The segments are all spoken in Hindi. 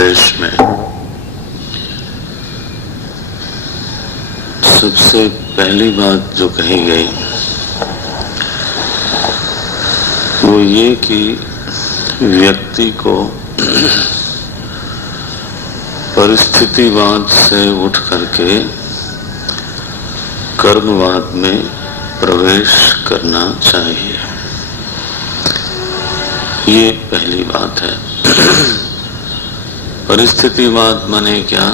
संदेश में सबसे पहली बात जो कही गई वो ये कि व्यक्ति को परिस्थितिवाद से उठ करके कर्मवाद में प्रवेश करना चाहिए। ये पहली बात है। परिस्थितिवाद माने क्या?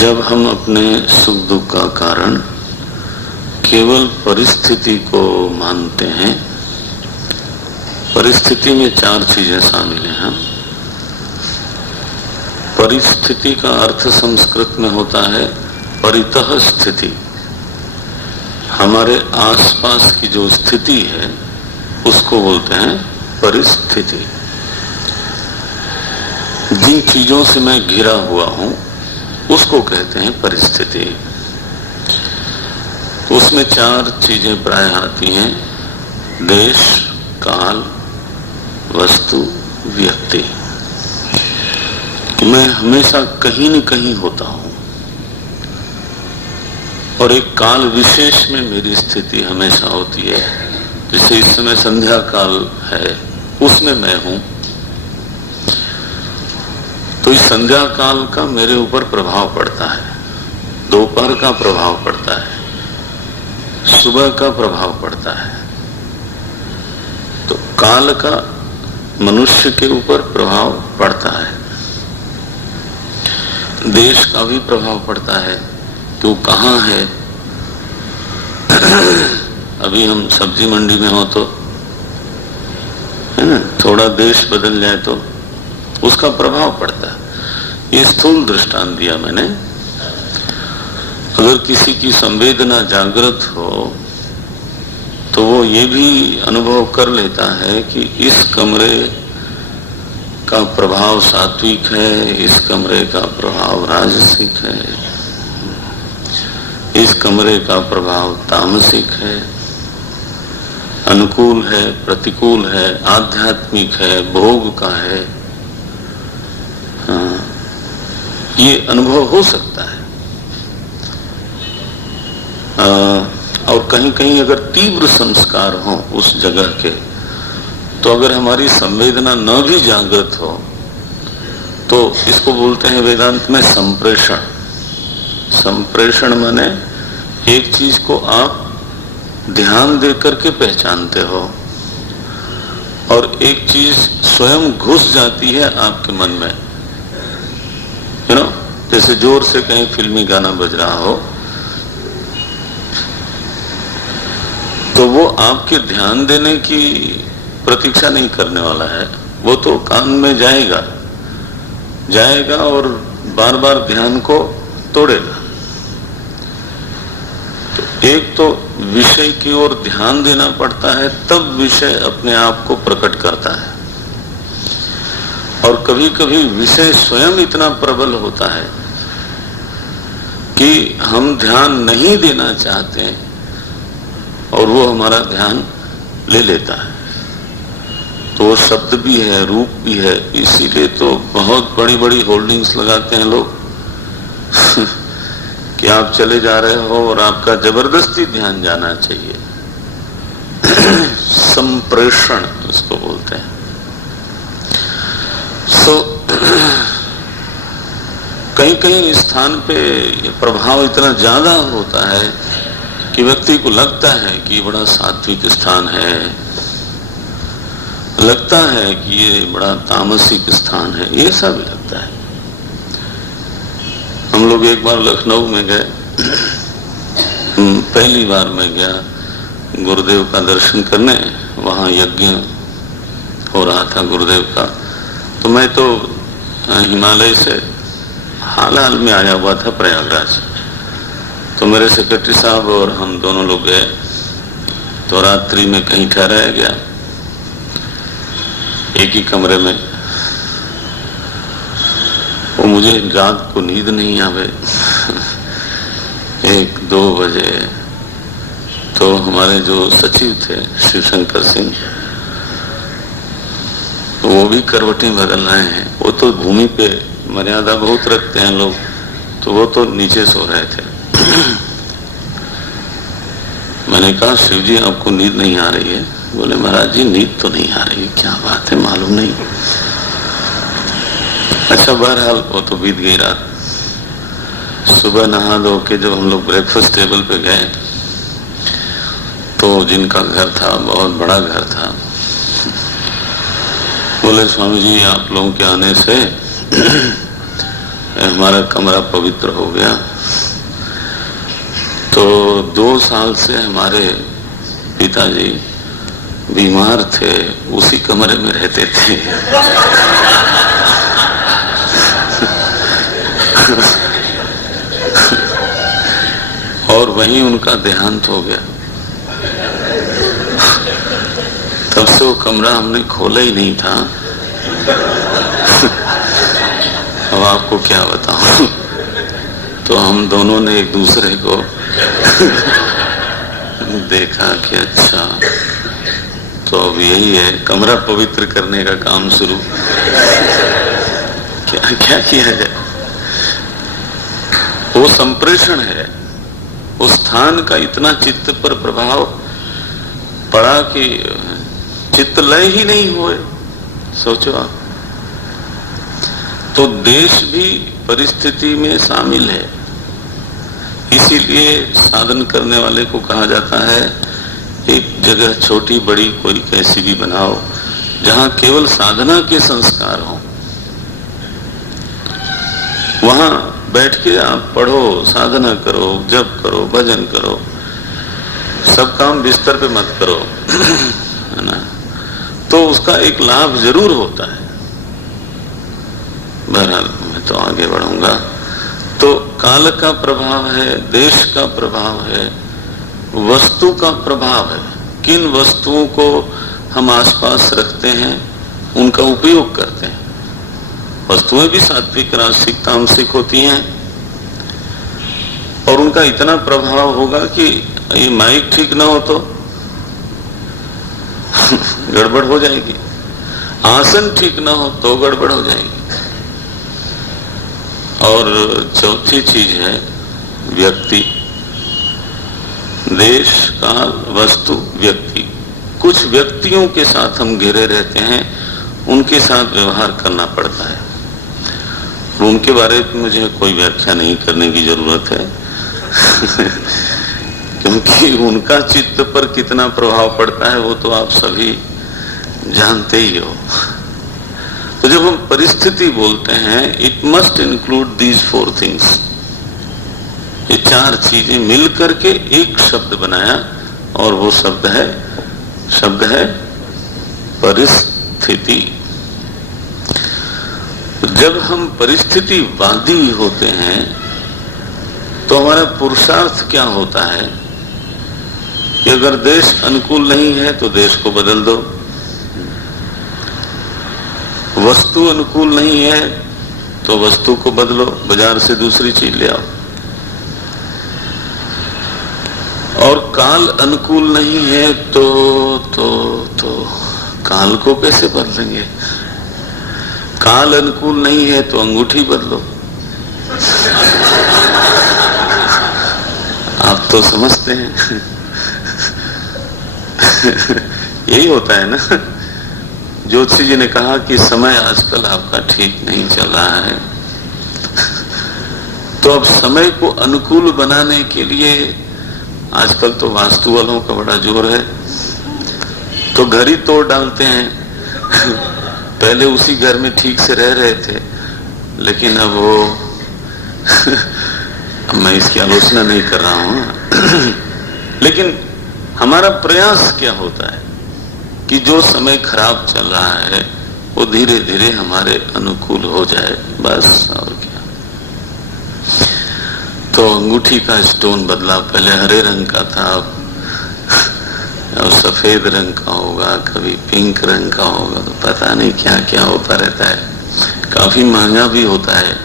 जब हम अपने सुख दुख का कारण केवल परिस्थिति को मानते हैं। परिस्थिति में चार चीजें शामिल हैं। परिस्थिति का अर्थ संस्कृत में होता है परितः स्थिति। हमारे आसपास की जो स्थिति है उसको बोलते हैं परिस्थिति। जिन चीजों से मैं घिरा हुआ हूं उसको कहते हैं परिस्थिति। उसमें चार चीजें प्राय आती हैं: देश, काल, वस्तु, व्यक्ति। मैं हमेशा कहीं न कहीं होता हूं और एक काल विशेष में मेरी स्थिति हमेशा होती है। जैसे इस समय संध्या काल है, उसमें मैं हूं, तो इस संध्या काल का मेरे ऊपर प्रभाव पड़ता है। दोपहर का प्रभाव पड़ता है, सुबह का प्रभाव पड़ता है। तो काल का मनुष्य के ऊपर प्रभाव पड़ता है। देश का भी प्रभाव पड़ता है कि वो कहाँ है। अभी हम सब्जी मंडी में हो तो है ना, थोड़ा देश बदल जाए तो उसका प्रभाव पड़ता है। ये स्थूल दृष्टांत दिया मैंने। अगर किसी की संवेदना जागृत हो तो वो ये भी अनुभव कर लेता है कि इस कमरे का प्रभाव सात्विक है, इस कमरे का प्रभाव राजसिक है, इस कमरे का प्रभाव तामसिक है, अनुकूल है, प्रतिकूल है, आध्यात्मिक है, भोग का है। हाँ, ये अनुभव हो सकता है। और कहीं कहीं अगर तीव्र संस्कार हो उस जगह के, तो अगर हमारी संवेदना न भी जागृत हो तो इसको बोलते हैं वेदांत में संप्रेषण। संप्रेषण माने एक चीज को आप ध्यान दे करके पहचानते हो और एक चीज स्वयं घुस जाती है आपके मन में। जैसे जोर से कहीं फिल्मी गाना बज रहा हो तो वो आपके ध्यान देने की प्रतीक्षा नहीं करने वाला है। वो तो कान में जाएगा और बार बार ध्यान को तोड़ेगा। तो एक तो विषय की ओर ध्यान देना पड़ता है, तब विषय अपने आप को प्रकट करता है। और कभी कभी विषय स्वयं इतना प्रबल होता है कि हम ध्यान नहीं देना चाहते और वो हमारा ध्यान ले लेता है। तो वो शब्द भी है, रूप भी है। इसीलिए तो बहुत बड़ी बड़ी होल्डिंग्स लगाते हैं लोग कि आप चले जा रहे हो और आपका जबरदस्ती ध्यान जाना चाहिए। संप्रेषण इसको बोलते हैं। कहीं कहीं स्थान पे प्रभाव इतना ज्यादा होता है कि व्यक्ति को लगता है कि ये बड़ा सात्विक स्थान है, लगता है कि ये बड़ा तामसिक स्थान है, ये सब भी लगता है। हम लोग एक बार लखनऊ में गए, पहली बार मैं गया गुरुदेव का दर्शन करने। वहाँ यज्ञ हो रहा था गुरुदेव का। तो मैं तो हिमालय से हाल हाल में आया हुआ था प्रयागराज। तो मेरे सेक्रेटरी साहब और हम दोनों लोग गए। तो रात्रि में कहीं ठहराया गया एक ही कमरे में। वो मुझे रात को नींद नहीं आवे 1-2 बजे। तो हमारे जो सचिव थे शिवशंकर सिंह, तो वो भी करवटें बदल रहे हैं। वो तो भूमि पे मर्यादा बहुत रखते हैं लोग, तो वो तो नीचे सो रहे थे। मैंने कहा शिव जी आपको नींद नहीं आ रही है? बोले महाराज जी नींद तो नहीं आ रही, क्या बात है मालूम नहीं। अच्छा बहरहाल वो तो बीत गई रात। सुबह नहा धो के जब हम लोग ब्रेकफास्ट टेबल पे गए तो जिनका घर था बहुत बड़ा घर था, बोले स्वामी जी आप लोगों के आने से हमारा कमरा पवित्र हो गया। तो 2 साल से हमारे पिताजी बीमार थे, उसी कमरे में रहते थे। और वहीं उनका देहांत हो गया। तब से वो कमरा हमने खोला ही नहीं था। अब आपको क्या बताऊं। तो हम दोनों ने एक दूसरे को देखा कि अच्छा तो अब यही है, कमरा पवित्र करने का काम शुरू। क्या क्या किया जाए। वो संप्रेषण है, उस स्थान का इतना चित्त पर प्रभाव पड़ा कि चित्त लय ही नहीं हुए। सोचो आप। तो देश भी परिस्थिति में शामिल है। इसीलिए साधन करने वाले को कहा जाता है एक जगह छोटी बड़ी कोई कैसी भी बनाओ जहां केवल साधना के संस्कार हो। वहां बैठ के आप पढ़ो, साधना करो, जप करो, भजन करो। सब काम बिस्तर पे मत करो, है ना। तो उसका एक लाभ जरूर होता है। बहरहाल मैं तो आगे बढ़ूंगा। तो काल का प्रभाव है, देश का प्रभाव है, वस्तु का प्रभाव है। किन वस्तुओं को हम आसपास रखते हैं, उनका उपयोग करते हैं। वस्तुएं भी सात्विक, राजसिक, तामसिक होती हैं और उनका इतना प्रभाव होगा कि ये माइक ठीक ना हो तो गड़बड़ हो जाएगी, आसन ठीक ना हो तो गड़बड़ हो जाएगी। और चौथी चीज है व्यक्ति। देश, काल, वस्तु, व्यक्ति। कुछ व्यक्तियों के साथ हम घिरे रहते हैं, उनके साथ व्यवहार करना पड़ता है। उनके बारे में मुझे कोई व्याख्या नहीं करने की जरूरत है क्योंकि उनका चित्त पर कितना प्रभाव पड़ता है वो तो आप सभी जानते ही हो। तो जब हम परिस्थिति बोलते हैं, it must include these 4 things. ये 4 चीजें मिलकर के एक शब्द बनाया और वो शब्द है परिस्थिति। जब हम परिस्थितिवादी होते हैं तो हमारा पुरुषार्थ क्या होता है कि अगर देश अनुकूल नहीं है तो देश को बदल दो, वस्तु अनुकूल नहीं है तो वस्तु को बदलो, बाजार से दूसरी चीज ले आओ। और काल अनुकूल नहीं है तो काल को कैसे बदलेंगे। काल अनुकूल नहीं है तो अंगूठी बदलो। आप तो समझते हैं यही होता है ना। ज्योतिषी जी ने कहा कि समय आजकल आपका ठीक नहीं चल रहा है, तो अब समय को अनुकूल बनाने के लिए आजकल तो वास्तु वालों का बड़ा जोर है, तो घर ही तोड़ डालते हैं। पहले उसी घर में ठीक से रह रहे थे, लेकिन अब वो मैं इसकी आलोचना नहीं कर रहा हूं लेकिन हमारा प्रयास क्या होता है कि जो समय खराब चल रहा है वो धीरे धीरे हमारे अनुकूल हो जाए, बस और क्या। तो अंगूठी का स्टोन बदला, पहले हरे रंग का था, अब सफेद रंग का होगा, कभी पिंक रंग का होगा, तो पता नहीं क्या क्या होता रहता है। काफी महंगा भी होता है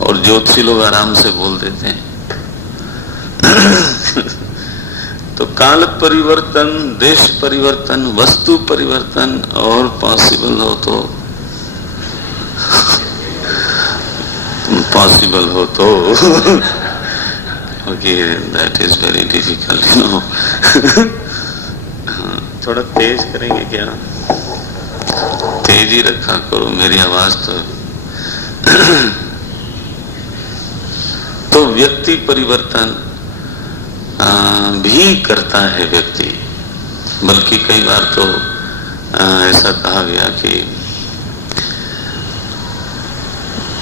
और ज्योतिषी लोग आराम से बोल देते हैं तो तो काल परिवर्तन, देश परिवर्तन, वस्तु परिवर्तन और पॉसिबल हो तो okay, that is very difficult, you know. थोड़ा तेज करेंगे क्या? तेज ही रखा करो, मेरी आवाज तो व्यक्ति परिवर्तन भी करता है व्यक्ति, बल्कि कई बार तो ऐसा कहा गया कि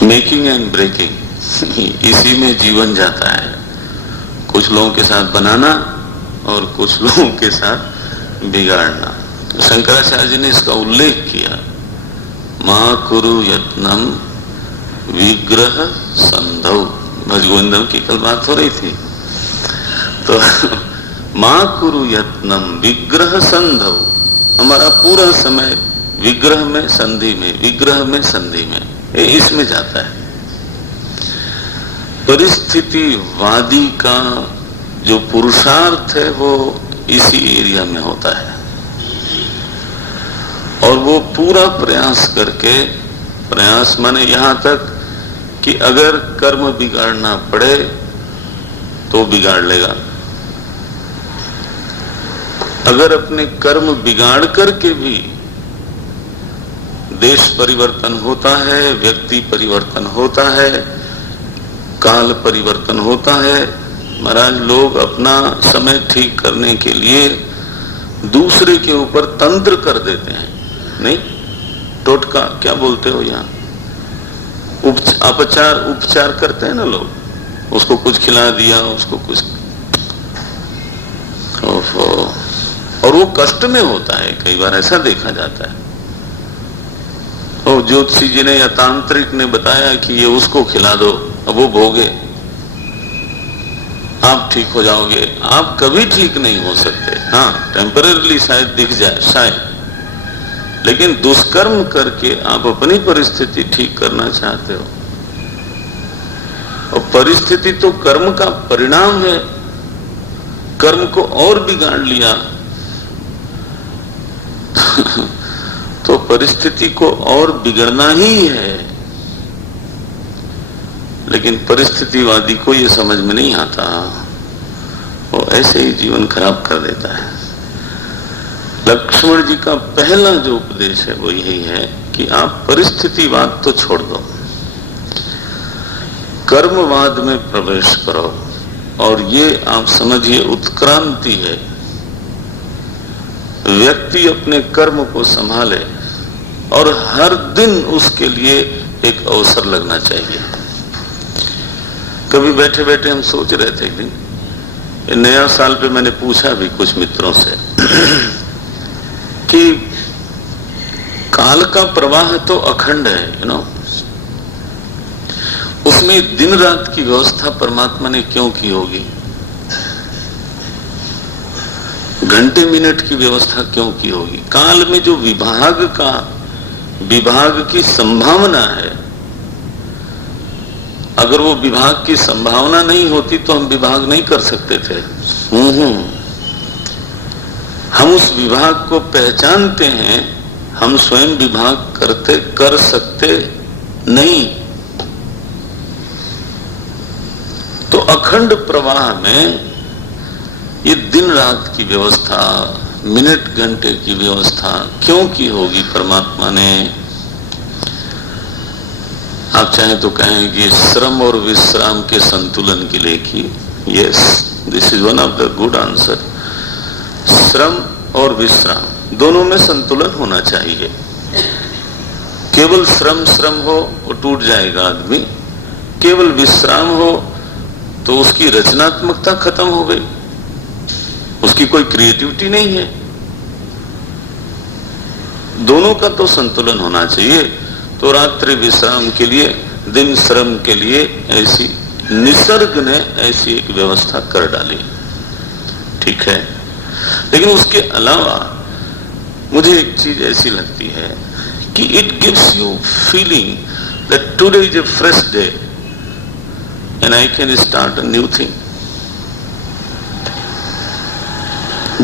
मेकिंग एंड ब्रेकिंग इसी में जीवन जाता है। कुछ लोगों के साथ बनाना और कुछ लोगों के साथ बिगाड़ना। शंकराचार्य जी ने इसका उल्लेख किया, मा कुरु यत्नम विग्रह संधौ। भजगोविंदम की कल बात हो रही थी, तो मां कुरु यत्नम विग्रह संधौ। हमारा पूरा समय विग्रह में संधि में, विग्रह में संधि में, इसमें जाता है। परिस्थितिवादी का जो पुरुषार्थ है वो इसी एरिया में होता है, और वो पूरा प्रयास करके, प्रयास माने यहां तक कि अगर कर्म बिगाड़ना पड़े तो बिगाड़ लेगा। अगर अपने कर्म बिगाड़ करके भी देश परिवर्तन होता है, व्यक्ति परिवर्तन होता है, काल परिवर्तन होता है। महाराज, लोग अपना समय ठीक करने के लिए दूसरे के ऊपर तंत्र कर देते हैं, नहीं, टोटका क्या बोलते हो यहाँ, उपचार करते हैं ना लोग। उसको कुछ खिला दिया, उसको कुछ, और वो कष्ट में होता है, कई बार ऐसा देखा जाता है। और ज्योतिषी जी ने या तांत्रिक ने बताया कि ये उसको खिला दो, अब वो भोगे, आप ठीक हो जाओगे। आप कभी ठीक नहीं हो सकते। हाँ, टेम्परेरी शायद दिख जाए, शायद, लेकिन दुष्कर्म करके आप अपनी परिस्थिति ठीक करना चाहते हो, और परिस्थिति तो कर्म का परिणाम है। कर्म को और बिगाड़ लिया तो परिस्थिति को और बिगड़ना ही है। लेकिन परिस्थितिवादी को यह समझ में नहीं आता, वो ऐसे ही जीवन खराब कर देता है। लक्ष्मण जी का पहला जो उपदेश है वो यही है कि आप परिस्थितिवाद तो छोड़ दो, कर्मवाद में प्रवेश करो, और ये आप समझिए उत्क्रांति है। व्यक्ति अपने कर्म को संभाले और हर दिन उसके लिए एक अवसर लगना चाहिए। कभी बैठे बैठे हम सोच रहे थे कि नया साल पे मैंने पूछा भी कुछ मित्रों से कि काल का प्रवाह तो अखंड है, यू नो, उसमें दिन रात की व्यवस्था परमात्मा ने क्यों की होगी? घंटे मिनट की व्यवस्था क्यों की होगी? काल में जो विभाग की संभावना है, अगर वो विभाग की संभावना नहीं होती तो हम विभाग नहीं कर सकते थे। हम उस विभाग को पहचानते हैं, हम स्वयं विभाग कर सकते नहीं। तो अखंड प्रवाह में ये दिन रात की व्यवस्था, मिनट घंटे की व्यवस्था क्यों की होगी परमात्मा ने? आप चाहें तो कहें कि श्रम और विश्राम के संतुलन के लिए की। Yes, this is one of the good answer. श्रम और विश्राम दोनों में संतुलन होना चाहिए। केवल श्रम हो वो टूट जाएगा आदमी, केवल विश्राम हो तो उसकी रचनात्मकता खत्म हो गई, उसकी कोई क्रिएटिविटी नहीं है। दोनों का तो संतुलन होना चाहिए। तो रात्रि विश्राम के लिए, दिन श्रम के लिए ऐसी निसर्ग ने ऐसी एक व्यवस्था कर डाली, ठीक है। लेकिन उसके अलावा मुझे एक चीज ऐसी लगती है कि it gives you feeling that today is a fresh day and I can start a new thing.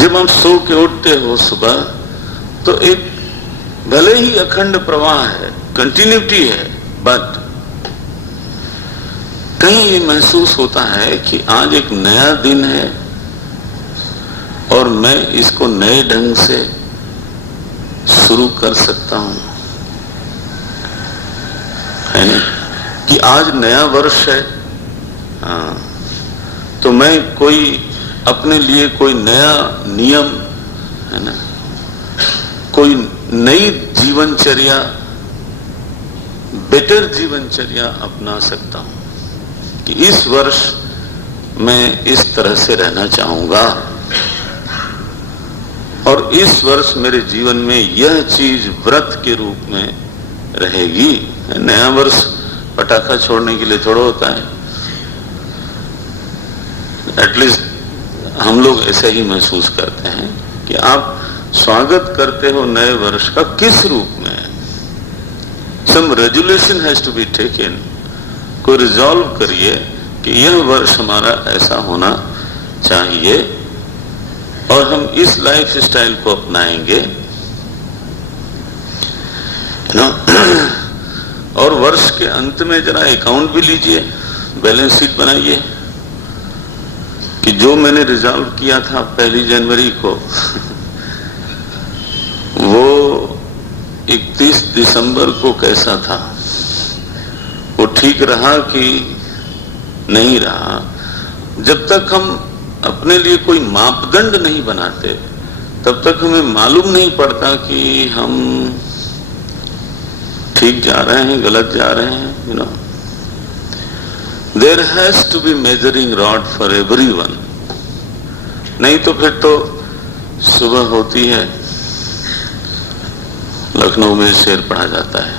जब हम सो के उठते हो सुबह, तो एक भले ही अखंड प्रवाह है, कंटिन्यूटी है, बट कहीं ये महसूस होता है कि आज एक नया दिन है और मैं इसको नए ढंग से शुरू कर सकता हूं, है ना? कि आज नया वर्ष है, हाँ, तो मैं कोई अपने लिए कोई नया नियम, है ना, कोई नई जीवनचर्या, बेटर जीवनचर्या अपना सकता हूं कि इस वर्ष मैं इस तरह से रहना चाहूंगा और इस वर्ष मेरे जीवन में यह चीज व्रत के रूप में रहेगी। नया वर्ष पटाखा छोड़ने के लिए थोड़ा होता है, एटलीस्ट हम लोग ऐसे ही महसूस करते हैं कि आप स्वागत करते हो नए वर्ष का, किस रूप में? Some resolution has to be taken, कोई रिजॉल्व करिए कि यह वर्ष हमारा ऐसा होना चाहिए और हम इस लाइफ स्टाइल को अपनाएंगे, और वर्ष के अंत में जरा अकाउंट भी लीजिए, बैलेंस शीट बनाइए कि जो मैंने रिजॉल्व किया था 1 जनवरी को वो 31 दिसंबर को कैसा था, वो ठीक रहा कि नहीं रहा। जब तक हम अपने लिए कोई मापदंड नहीं बनाते तब तक हमें मालूम नहीं पड़ता कि हम ठीक जा रहे हैं, गलत जा रहे हैं। There has to be measuring rod for everyone, नहीं तो फिर तो सुबह होती है, लखनऊ में शेर पढ़ा जाता है,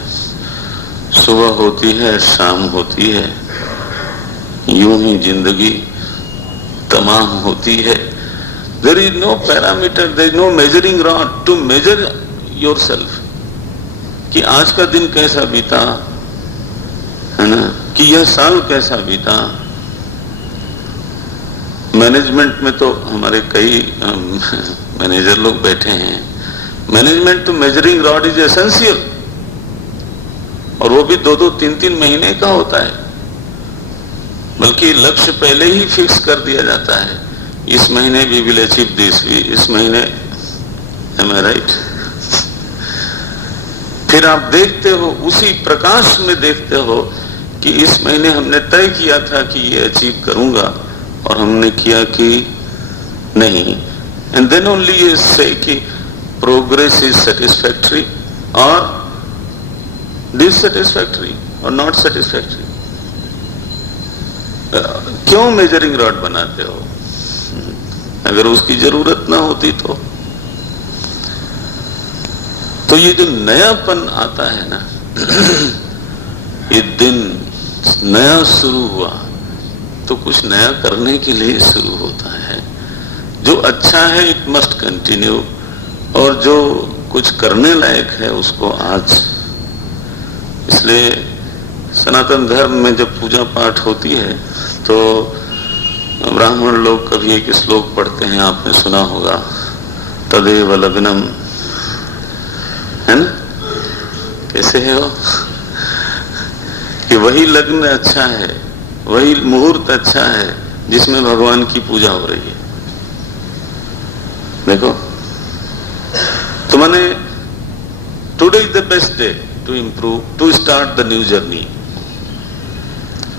सुबह होती है शाम होती है, यूं ही जिंदगी तमाम होती है। There is no parameter, there is no measuring rod to measure yourself कि आज का दिन कैसा बीता, है ना, कि यह साल कैसा बीता। मैनेजमेंट में तो हमारे कई मैनेजर लोग बैठे हैं। मैनेजमेंट तो मेजरिंग रॉड इज एसेंशियल, और वो भी 2-2, 3-3 महीने का होता है, बल्कि लक्ष्य पहले ही फिक्स कर दिया जाता है। इस महीने वी विल अचीव दिस, इस महीने, एम आई राइट? फिर आप देखते हो, उसी प्रकाश में देखते हो कि इस महीने हमने तय किया था कि ये अचीव करूंगा और हमने किया कि नहीं। एंड देन ओनली ये से कि प्रोग्रेस इज सेटिस्फैक्टरी और डिससेटिस्फैक्टरी और नॉट सेटिस्फैक्टरी। क्यों मेजरिंग रॉड बनाते हो अगर उसकी जरूरत ना होती तो ये जो नयापन आता है ना, ये दिन नया शुरू हुआ तो कुछ नया करने के लिए शुरू होता है। जो अच्छा है इट मस्ट कंटिन्यू, और जो कुछ करने लायक है उसको आज। इसलिए सनातन धर्म में जब पूजा पाठ होती है तो ब्राह्मण लोग कभी एक श्लोक पढ़ते हैं, आपने सुना होगा, तदेव लग्नम, है ना? कैसे है वो कि वही लग्न अच्छा है, वही मुहूर्त अच्छा है जिसमें भगवान की पूजा हो रही है। देखो तो माने today is the best day to improve, to start the new journey,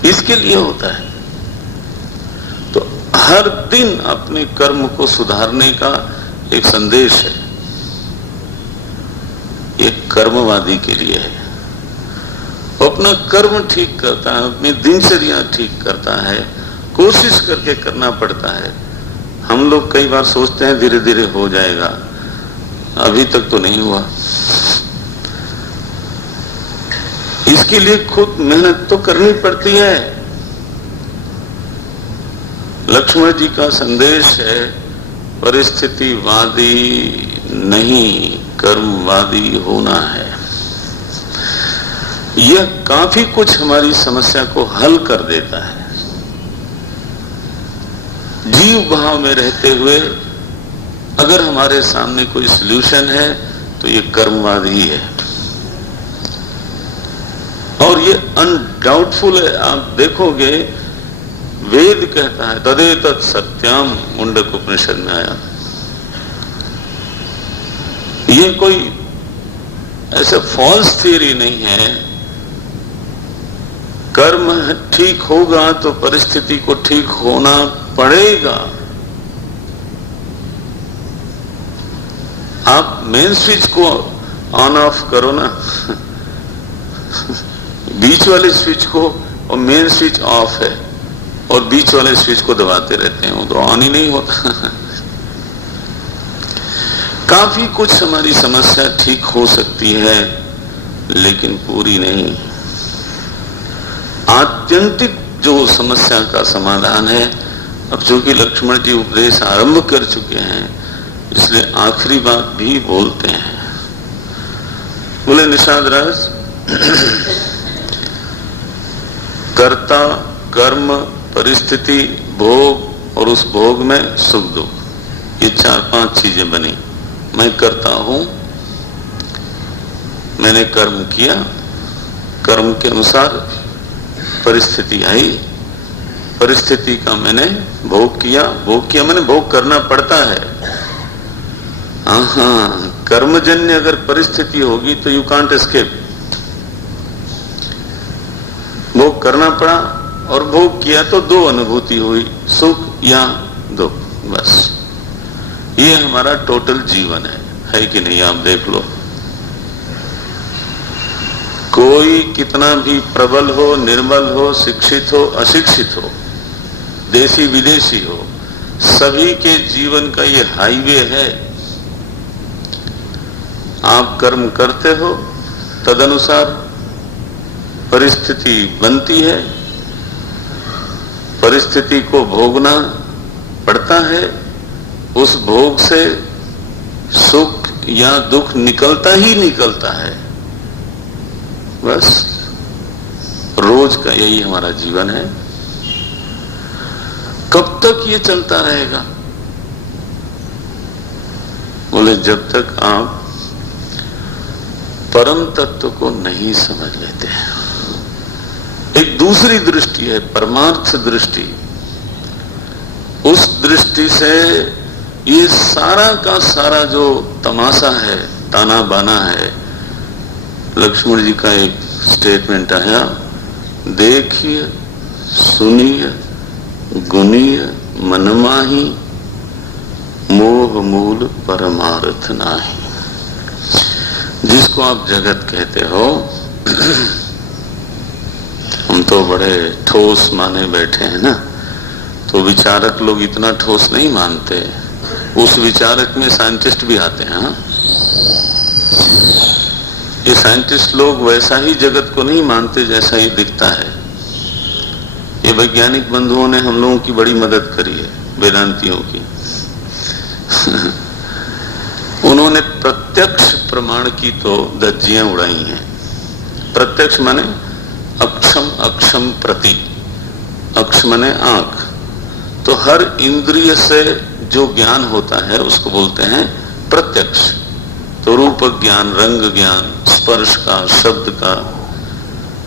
इसके लिए होता है। तो हर दिन अपने कर्म को सुधारने का एक संदेश है, एक कर्मवादी के लिए है। वो अपना कर्म ठीक करता है, अपनी दिनचर्या ठीक करता है, कोशिश करके करना पड़ता है। हम लोग कई बार सोचते हैं धीरे धीरे हो जाएगा, अभी तक तो नहीं हुआ। इसके लिए खुद मेहनत तो करनी पड़ती है। लक्ष्मण जी का संदेश है, परिस्थितिवादी नहीं कर्मवादी होना है। यह काफी कुछ हमारी समस्या को हल कर देता है। जीव भाव में रहते हुए अगर हमारे सामने कोई सल्यूशन है तो ये कर्मवाद ही है, और ये अनडाउटफुल है। आप देखोगे वेद कहता है तदेतत् सत्यम, मुंडक उपनिषद में आया। ये कोई ऐसा फॉल्स थियरी नहीं है। कर्म ठीक होगा तो परिस्थिति को ठीक होना पड़ेगा। आप मेन स्विच को ऑन ऑफ करो ना, बीच वाले स्विच को, और मेन स्विच ऑफ है और बीच वाले स्विच को दबाते रहते हैं, वो तो ऑन ही नहीं होता। काफी कुछ हमारी समस्या ठीक हो सकती है लेकिन पूरी नहीं। आत्यंतिक जो समस्या का समाधान है, अब जो कि लक्ष्मण जी उपदेश आरंभ कर चुके हैं, इसलिए आखिरी बात भी बोलते हैं। बोले निषाद राज, कर्ता, कर्म, परिस्थिति, भोग और उस भोग में सुख दुख, ये 4-5 चीजें बनी। मैं करता हूं, मैंने कर्म किया, कर्म के अनुसार परिस्थिति आई, परिस्थिति का मैंने भोग किया, भोग किया मैंने भोग करना पड़ता है। हाँ, कर्मजन्य अगर परिस्थिति होगी तो यू कांट एस्केप। भोग करना पड़ा और भोग किया तो 2 अनुभूति हुई, सुख या दुख, बस। ये हमारा टोटल जीवन है कि नहीं? आप देख लो, कोई कितना भी प्रबल हो, निर्बल हो, शिक्षित हो, अशिक्षित हो, देशी विदेशी हो, सभी के जीवन का ये हाईवे है। आप कर्म करते हो, तदनुसार परिस्थिति बनती है, परिस्थिति को भोगना पड़ता है, उस भोग से सुख या दुख निकलता ही निकलता है। बस रोज का यही हमारा जीवन है। कब तक ये चलता रहेगा? बोले जब तक आप परम तत्व को नहीं समझ लेते। एक दूसरी दृष्टि है, परमार्थ दृष्टि। उस दृष्टि से ये सारा का सारा जो तमाशा है, ताना बाना है, लक्ष्मण जी का एक स्टेटमेंट आया, देखिए सुनिए गुनिए मनमाही, मोह मूल परमार्थ नाही। जिसको आप जगत कहते हो, हम तो बड़े ठोस माने बैठे हैं ना, तो विचारक लोग इतना ठोस नहीं मानते। उस विचारक में साइंटिस्ट भी आते हैं। हाँ? ये साइंटिस्ट लोग वैसा ही जगत को नहीं मानते जैसा ये दिखता है। ये वैज्ञानिक बंधुओं ने हम लोगों की बड़ी मदद करी है, वेदांतियों की। उन्होंने प्रत्यक्ष प्रमाण की तो धज्जियां उड़ाई हैं। प्रत्यक्ष माने अक्षम, अक्षम प्रति, अक्ष माने आंख। तो हर इंद्रिय से जो ज्ञान होता है उसको बोलते हैं प्रत्यक्ष। तो रूप ज्ञान, रंग ज्ञान, स्पर्श का, शब्द का,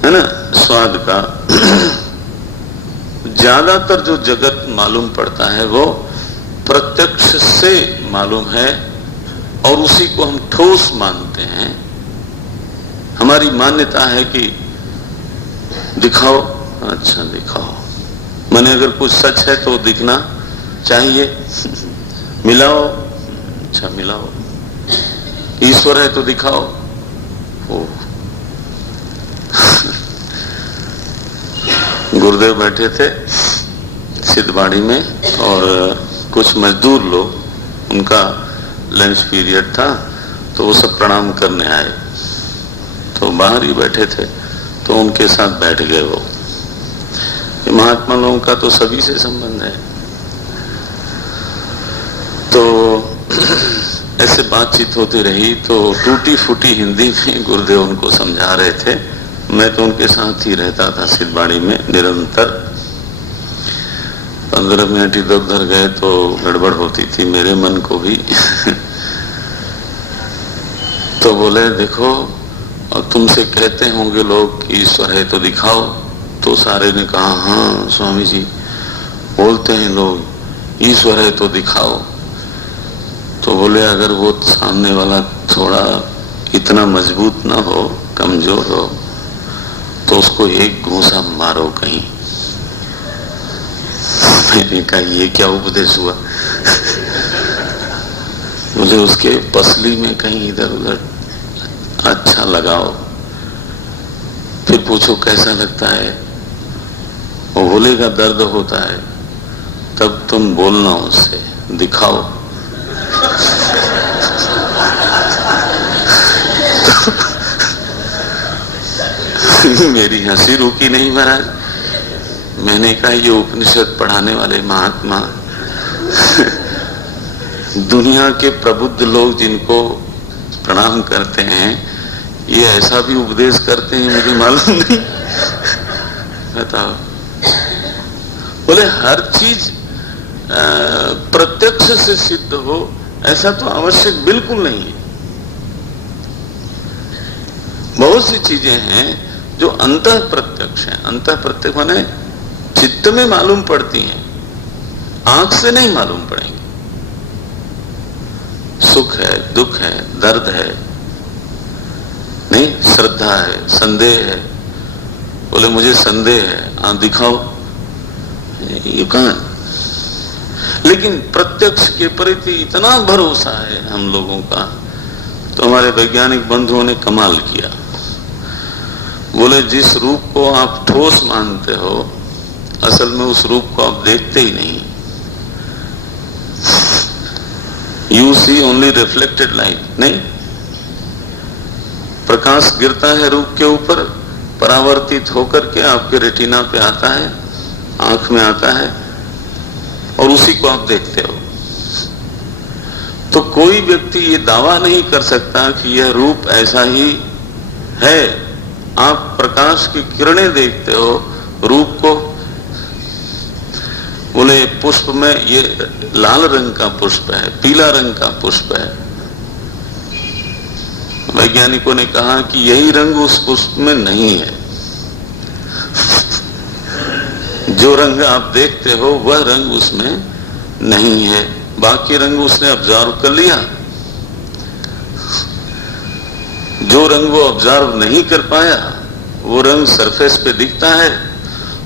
है ना, स्वाद का, ज्यादातर जो जगत मालूम पड़ता है वो प्रत्यक्ष से मालूम है, और उसी को हम ठोस मानते हैं। हमारी मान्यता है कि दिखाओ, अच्छा दिखाओ, माने अगर कुछ सच है तो दिखना चाहिए। मिलाओ, अच्छा मिलाओ। ईश्वर है तो दिखाओ। ओ गुरुदेव बैठे थे सिद्धबाड़ी में, और कुछ मजदूर लोग, उनका लंच पीरियड था, तो वो सब प्रणाम करने आए। तो बाहर ही बैठे थे, तो उनके साथ बैठ गए वो। महात्मा लोगों का तो सभी से संबंध है। तो ऐसे बातचीत होती रही, तो टूटी फूटी हिंदी में गुरुदेव उनको समझा रहे थे। मैं तो उनके साथ ही रहता था सिद्धबाड़ी में निरंतर। 15 मिनट इधर उधर गए तो गड़बड़ होती थी मेरे मन को भी। तो बोले देखो, और तुमसे कहते होंगे लोग कि ईश्वर है तो दिखाओ। तो सारे ने कहा हाँ स्वामी जी, बोलते हैं लोग ईश्वर है तो दिखाओ। तो बोले अगर वो सामने वाला थोड़ा इतना मजबूत ना हो, कमजोर हो, तो उसको एक घूंसा मारो कहीं। मैंने कहा ये क्या उपदेश हुआ? बोले उसके पसली में कहीं इधर उधर अच्छा लगाओ, फिर पूछो कैसा लगता है। वो बोलेगा दर्द होता है, तब तुम बोलना उससे, दिखाओ। मेरी हंसी रुकी नहीं महाराज। मैंने कहा ये उपनिषद पढ़ाने वाले महात्मा, दुनिया के प्रबुद्ध लोग जिनको प्रणाम करते हैं, ये ऐसा भी उपदेश करते हैं, मुझे मालूम नहीं। बताओ। बोले हर चीज प्रत्यक्ष से सिद्ध हो ऐसा तो आवश्यक बिल्कुल नहीं है। बहुत सी चीजें हैं जो अंतः प्रत्यक्ष है। अंतः प्रत्यक्ष माने चित्त में मालूम पड़ती हैं, आंख से नहीं मालूम पड़ेंगे। सुख है, दुख है, दर्द है, नहीं श्रद्धा है, संदेह है। बोले मुझे संदेह है, आप दिखाओ। You can't. लेकिन प्रत्यक्ष के प्रति इतना भरोसा है हम लोगों का। तो हमारे वैज्ञानिक बंधुओं ने कमाल किया। बोले जिस रूप को आप ठोस मानते हो, असल में उस रूप को आप देखते ही नहीं। You see only reflected light. नहीं, प्रकाश गिरता है रूप के ऊपर, परावर्तित होकर के आपके रेटिना पे आता है, आंख में आता है, और उसी को आप देखते हो। तो कोई व्यक्ति ये दावा नहीं कर सकता कि यह रूप ऐसा ही है। आप प्रकाश की किरणें देखते हो, रूप को। बोले पुष्प में ये लाल रंग का पुष्प है, पीला रंग का पुष्प है। वैज्ञानिकों ने कहा कि यही रंग उस पुष्प में नहीं है। जो रंग आप देखते हो वह रंग उसमें नहीं है, बाकी रंग उसने ऑब्जर्व कर लिया। जो रंग वो ऑब्जर्व नहीं कर पाया वो रंग सरफेस पे दिखता है।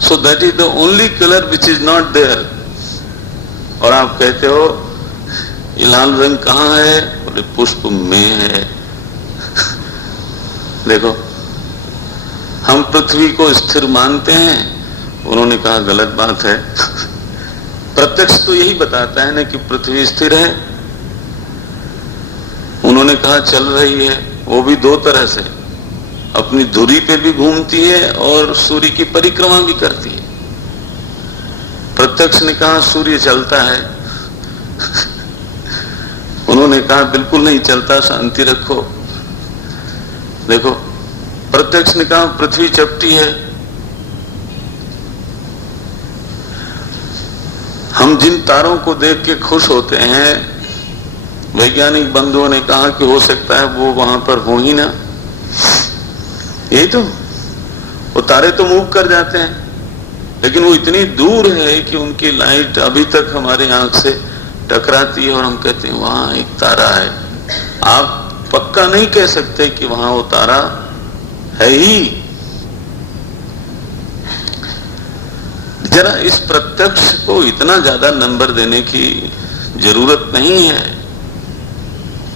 So that is the only colour which is not there. और आप कहते हो ये लाल रंग कहाँ है? बोले पुष्प में है। देखो, हम पृथ्वी को स्थिर मानते हैं, उन्होंने कहा गलत बात है। प्रत्यक्ष तो यही बताता है ना कि पृथ्वी स्थिर है। उन्होंने कहा चल रही है, वो भी दो तरह से, अपनी धुरी पे भी घूमती है और सूर्य की परिक्रमा भी करती है। प्रत्यक्ष ने कहा सूर्य चलता है। उन्होंने कहा बिल्कुल नहीं चलता, शांति रखो। देखो, प्रत्यक्ष ने कहा पृथ्वी चपटी है। हम जिन तारों को देख के खुश होते हैं, वैज्ञानिक बंधुओं ने कहा कि हो सकता है वो वहां पर हो ही ना। यही तो, वो तारे तो मूव कर जाते हैं, लेकिन वो इतनी दूर है कि उनकी लाइट अभी तक हमारी आंख से टकराती है और हम कहते हैं वहां एक तारा है। आप पक्का नहीं कह सकते कि वहां वो तारा है ही। जरा इस प्रत्यक्ष को इतना ज्यादा नंबर देने की जरूरत नहीं है।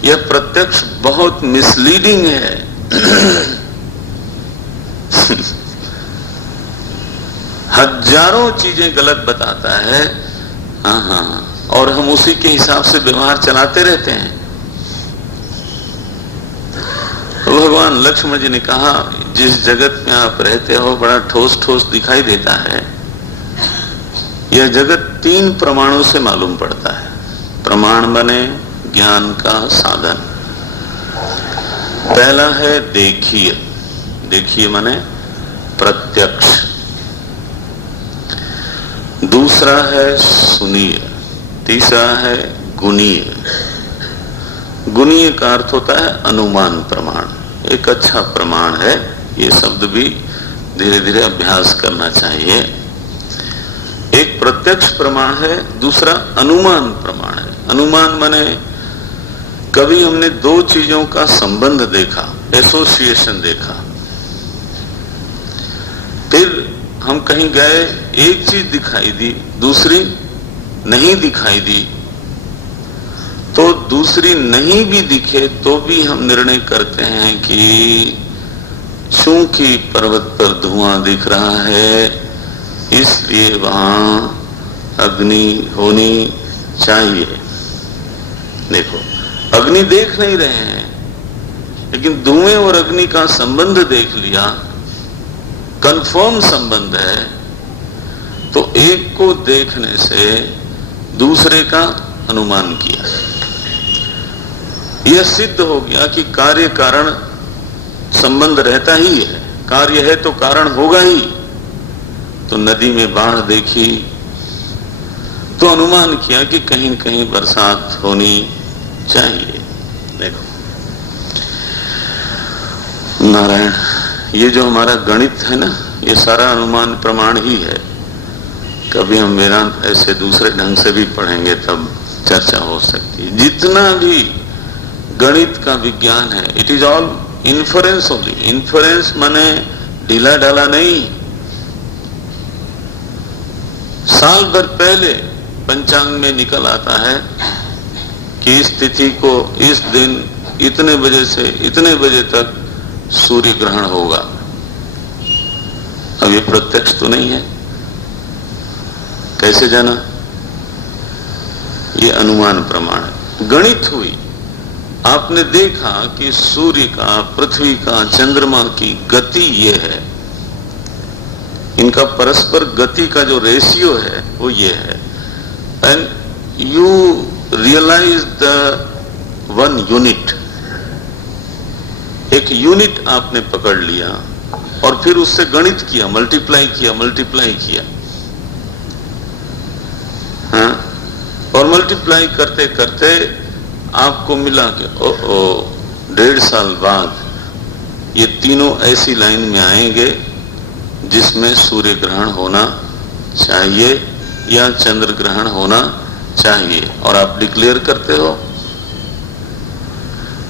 यह प्रत्यक्ष बहुत मिसलीडिंग है। हजारों चीजें गलत बताता है। हाँ, और हम उसी के हिसाब से व्यवहार चलाते रहते हैं। तो भगवान लक्ष्मण जी ने कहा जिस जगत में आप रहते हो बड़ा ठोस ठोस दिखाई देता है। यह जगत 3 प्रमाणों से मालूम पड़ता है। प्रमाण बने ज्ञान का साधन। पहला है देखिए। देखिए माने प्रत्यक्ष। दूसरा है सुनीय, तीसरा है गुणीय। गुणीय का अर्थ होता है अनुमान प्रमाण, एक अच्छा प्रमाण है। ये शब्द भी धीरे धीरे अभ्यास करना चाहिए। एक प्रत्यक्ष प्रमाण है, दूसरा अनुमान प्रमाण है। अनुमान माने कभी हमने दो चीजों का संबंध देखा, एसोसिएशन देखा, फिर हम कहीं गए, एक चीज दिखाई दी, दूसरी नहीं दिखाई दी, तो दूसरी नहीं भी दिखे तो भी हम निर्णय करते हैं कि चूंकि पर्वत पर धुआं दिख रहा है इसलिए वहां अग्नि होनी चाहिए। देखो, अग्नि देख नहीं रहे हैं, लेकिन धुएं और अग्नि का संबंध देख लिया, कंफर्म संबंध है, तो एक को देखने से दूसरे का अनुमान किया। यह सिद्ध हो गया कि कार्य कारण संबंध रहता ही है, कार्य है तो कारण होगा ही। तो नदी में बाढ़ देखी तो अनुमान किया कि कहीं न कहीं बरसात होनी चाहिए। देखो नारायण, ये जो हमारा गणित है ना, ये सारा अनुमान प्रमाण ही है। कभी हम वेदांत ऐसे दूसरे ढंग से भी पढ़ेंगे तब चर्चा हो सकती है। जितना भी गणित का विज्ञान है, it is all inference only. Inference माने ढीला ढाला नहीं। साल भर पहले पंचांग में निकल आता है कि इस तिथि को इस दिन इतने बजे से इतने बजे तक सूर्य ग्रहण होगा। अब ये प्रत्यक्ष तो नहीं है, कैसे जाना? ये अनुमान प्रमाण है। गणित हुई, आपने देखा कि सूर्य का, पृथ्वी का, चंद्रमा की गति ये है, इनका परस्पर गति का जो रेशियो है वो ये है। And you realise the one unit, एक यूनिट आपने पकड़ लिया और फिर उससे गणित किया, मल्टीप्लाई किया। हाँ? और मल्टीप्लाई करते करते आपको मिला कि 1.5 साल बाद ये तीनों ऐसी लाइन में आएंगे जिसमें सूर्य ग्रहण होना चाहिए या चंद्र ग्रहण होना चाहिए। और आप डिक्लेयर करते हो,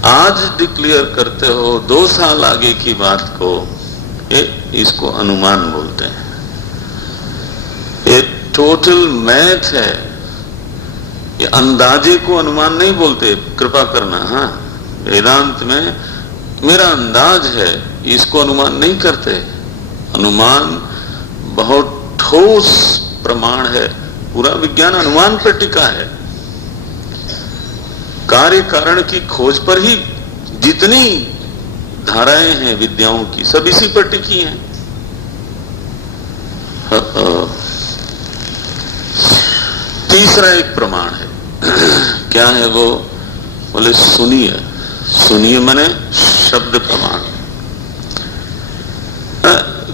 आज डिक्लेयर करते हो 2 साल आगे की बात को, इसको अनुमान बोलते हैं। ये टोटल मैथ है, ये अंदाजे को अनुमान नहीं बोलते, कृपा करना। हाँ, वेदांत में मेरा अंदाज है, इसको अनुमान नहीं करते। अनुमान बहुत ठोस प्रमाण है, पूरा विज्ञान अनुमान पर टिका है। कार्य कारण की खोज पर ही जितनी धाराएं हैं विद्याओं की, सब इसी पर टिकी हैं। तीसरा एक प्रमाण है, क्या है वो? बोले सुनिए। सुनिए माने शब्द प्रमाण।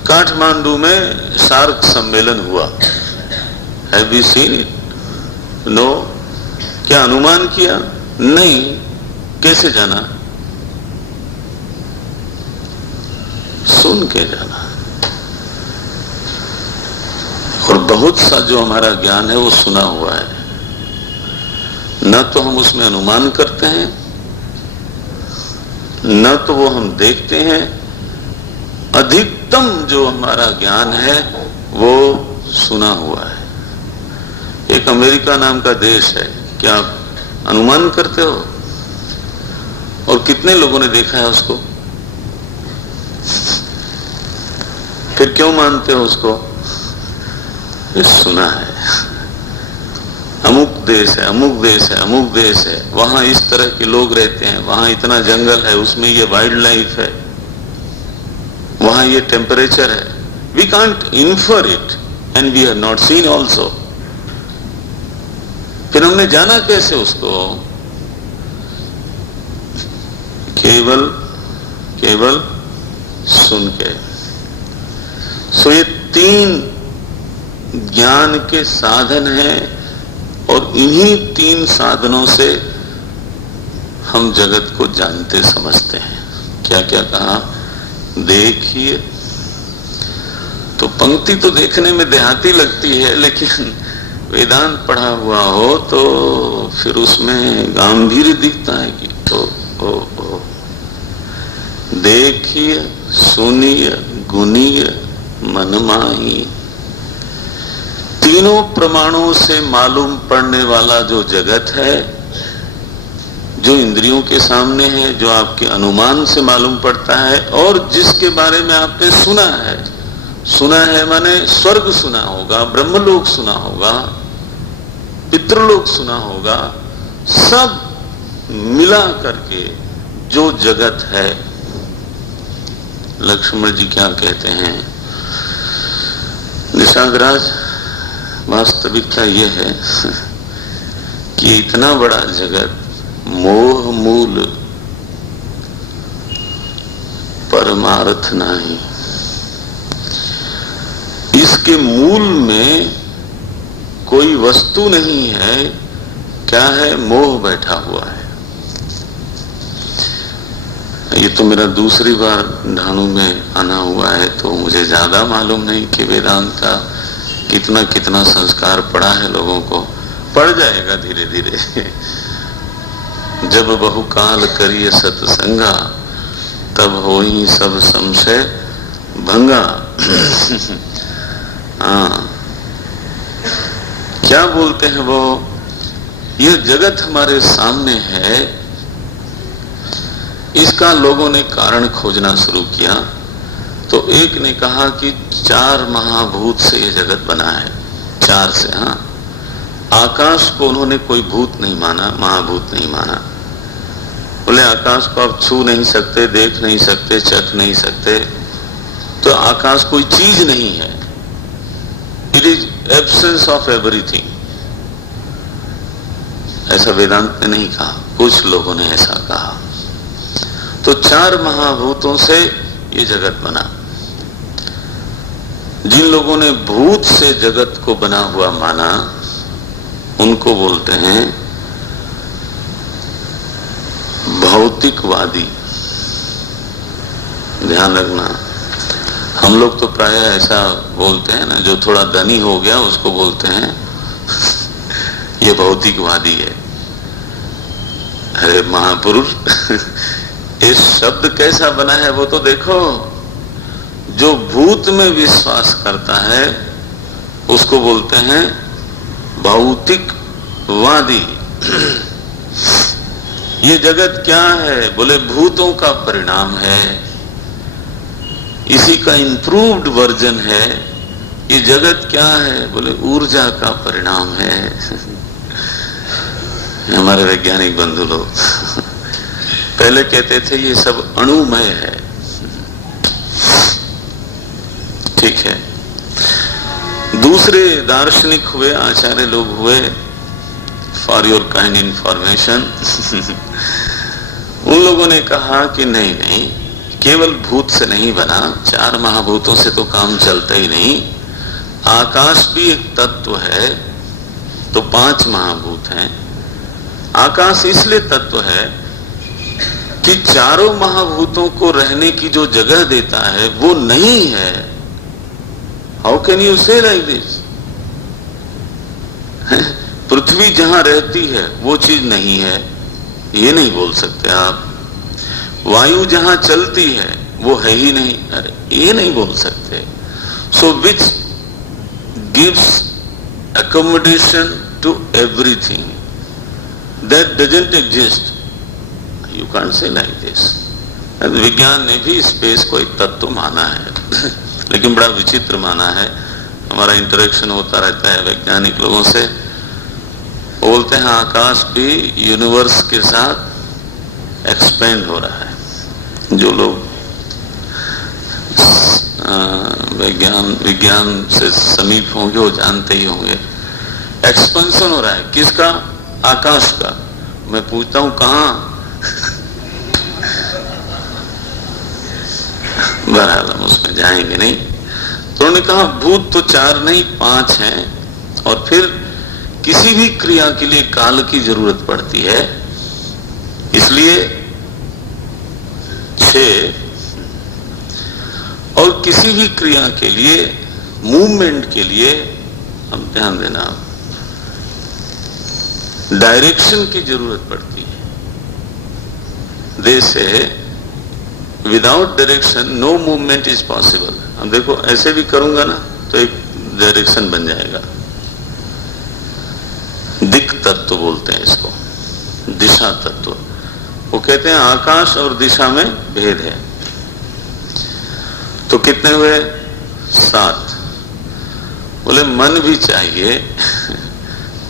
काठमांडू में सार्क सम्मेलन हुआ, have you seen it? No. क्या अनुमान किया? नहीं। कैसे जाना? सुन के जाना। और बहुत सा जो हमारा ज्ञान है वो सुना हुआ है, न तो हम उसमें अनुमान करते हैं, न तो वो हम देखते हैं। अधिकतम जो हमारा ज्ञान है वो सुना हुआ है। एक अमेरिका नाम का देश है, क्या आप अनुमान करते हो? और कितने लोगों ने देखा है उसको? फिर क्यों मानते हो उसको? ये सुना है। अमुक देश है, अमुक देश है, अमुक देश है, वहां इस तरह के लोग रहते हैं, वहां इतना जंगल है, उसमें ये वाइल्ड लाइफ है, वहां ये टेम्परेचर है। We can't infer it and we have not seen also. फिर हमने जाना कैसे उसको? केवल सुन के। सो ये 3 ज्ञान के साधन हैं और इन्हीं 3 साधनों से हम जगत को जानते समझते हैं। क्या क्या कहा? देखिए, तो पंक्ति तो देखने में देहाती लगती है, लेकिन वेदांत पढ़ा हुआ हो तो फिर उसमें गांभीर्य दिखता है कि ओ। देखिए, सुनिए, गुनिए, मनमाही, तीनों प्रमाणों से मालूम पड़ने वाला जो जगत है, जो इंद्रियों के सामने है, जो आपके अनुमान से मालूम पड़ता है और जिसके बारे में आपने सुना है माने स्वर्ग सुना होगा, ब्रह्मलोक सुना होगा, पितृलोक सुना होगा, सब मिला करके जो जगत है। लक्ष्मण जी क्या कहते हैं? निषादराज, वास्तविकता यह है कि इतना बड़ा जगत मोह मूल परमार्थ नहीं, इसके मूल में कोई वस्तु नहीं है। क्या है? मोह बैठा हुआ है। ये तो मेरा दूसरी बार ढाणू में आना हुआ है, तो मुझे ज्यादा मालूम नहीं कि वेदांत का कितना कितना संस्कार पड़ा है लोगों को। पड़ जाएगा धीरे धीरे। जब बहुकाल करिए सत्संगा, तब होई सब संशय भंगा। हाँ, क्या बोलते हैं वो? यह जगत हमारे सामने है, इसका लोगों ने कारण खोजना शुरू किया। तो एक ने कहा कि 4 महाभूत से यह जगत बना है। 4 से। हाँ, आकाश को उन्होंने कोई भूत नहीं माना, महाभूत नहीं माना। बोले आकाश को आप छू नहीं सकते, देख नहीं सकते, चख नहीं सकते, तो आकाश कोई चीज नहीं है। It is absence of everything. ऐसा वेदांत ने नहीं कहा, कुछ लोगों ने ऐसा कहा। तो 4 महाभूतों से ये जगत बना। जिन लोगों ने भूत से जगत को बना हुआ माना, उनको बोलते हैं भौतिकवादी। ध्यान रखना, हम लोग तो प्राय ऐसा बोलते हैं ना, जो थोड़ा धनी हो गया उसको बोलते हैं ये भौतिकवादी है। अरे महापुरुष, इस शब्द कैसा बना है वो तो देखो। जो भूत में विश्वास करता है उसको बोलते हैं भौतिकवादी। ये जगत क्या है? बोले भूतों का परिणाम है, इसी का इंप्रूव्ड वर्जन है। ये जगत क्या है? बोले ऊर्जा का परिणाम है। हमारे वैज्ञानिक बंधु लोग पहले कहते थे ये सब अणुमय है। ठीक है। दूसरे दार्शनिक हुए, आचार्य लोग हुए, फॉर योर काइंड इंफॉर्मेशन, उन लोगों ने कहा कि नहीं नहीं, केवल भूत से नहीं बना, 4 महाभूतों से तो काम चलता ही नहीं। आकाश भी एक तत्व है, तो 5 महाभूत हैं। आकाश इसलिए तत्व है कि चारों महाभूतों को रहने की जो जगह देता है वो नहीं है। हाउ कैन यू से लाइक दिस? पृथ्वी जहां रहती है वो चीज नहीं है, ये नहीं बोल सकते आप। वायु जहां चलती है वो है ही नहीं, अरे ये नहीं बोल सकते। So which gives accommodation to everything that doesn't exist, you can't say like this. विज्ञान ने भी स्पेस को एक तत्व माना है लेकिन बड़ा विचित्र माना है। हमारा इंटरेक्शन होता रहता है वैज्ञानिक लोगों से, बोलते हैं आकाश भी यूनिवर्स के साथ एक्सपेंड हो रहा है। जो लोग विज्ञान से समीप होंगे वो जानते ही होंगे, एक्सपेंशन हो रहा है। किसका? आकाश का। मैं पूछता हूं कहां? बहरहाल हम उसमें जाएंगे नहीं। तो उन्होंने कहा भूत तो 4 नहीं 5 हैं, और फिर किसी भी क्रिया के लिए काल की जरूरत पड़ती है, इसलिए 6, और किसी भी क्रिया के लिए, मूवमेंट के लिए, अब ध्यान देना, डायरेक्शन की जरूरत पड़ती है। They say without direction no movement is possible. अब देखो ऐसे भी करूंगा ना तो एक डायरेक्शन बन जाएगा। दिक् तत्व बोलते हैं इसको, दिशा तत्व। वो कहते हैं आकाश और दिशा में भेद है। तो कितने हुए? 7। बोले मन भी चाहिए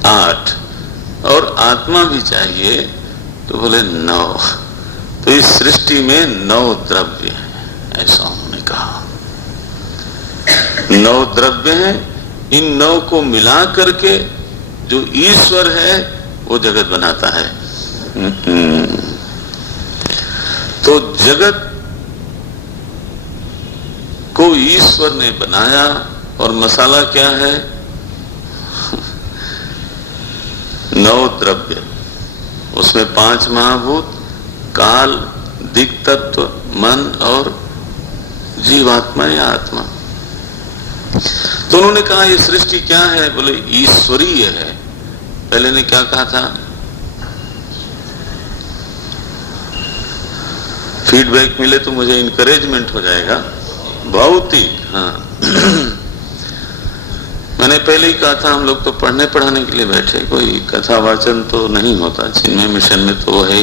8, और आत्मा भी चाहिए, तो बोले 9। तो इस सृष्टि में 9 द्रव्य है, ऐसा उन्होंने कहा। 9 द्रव्य हैं। इन 9 को मिला करके जो ईश्वर है वो जगत बनाता है। तो जगत को ईश्वर ने बनाया, और मसाला क्या है? 9 द्रव्य, उसमें 5 महाभूत, काल, दिक् तत्व, मन और जीवात्मा या आत्मा। तो उन्होंने कहा ये सृष्टि क्या है? बोले ईश्वरीय है। पहले ने क्या कहा था? फीडबैक मिले तो मुझे इनकरेजमेंट हो जाएगा। भौतिक, हाँ। मैंने पहले ही कहा था हम लोग तो पढ़ने पढ़ाने के लिए बैठे, कोई कथा वाचन तो नहीं होता। चिन्मय मिशन में तो है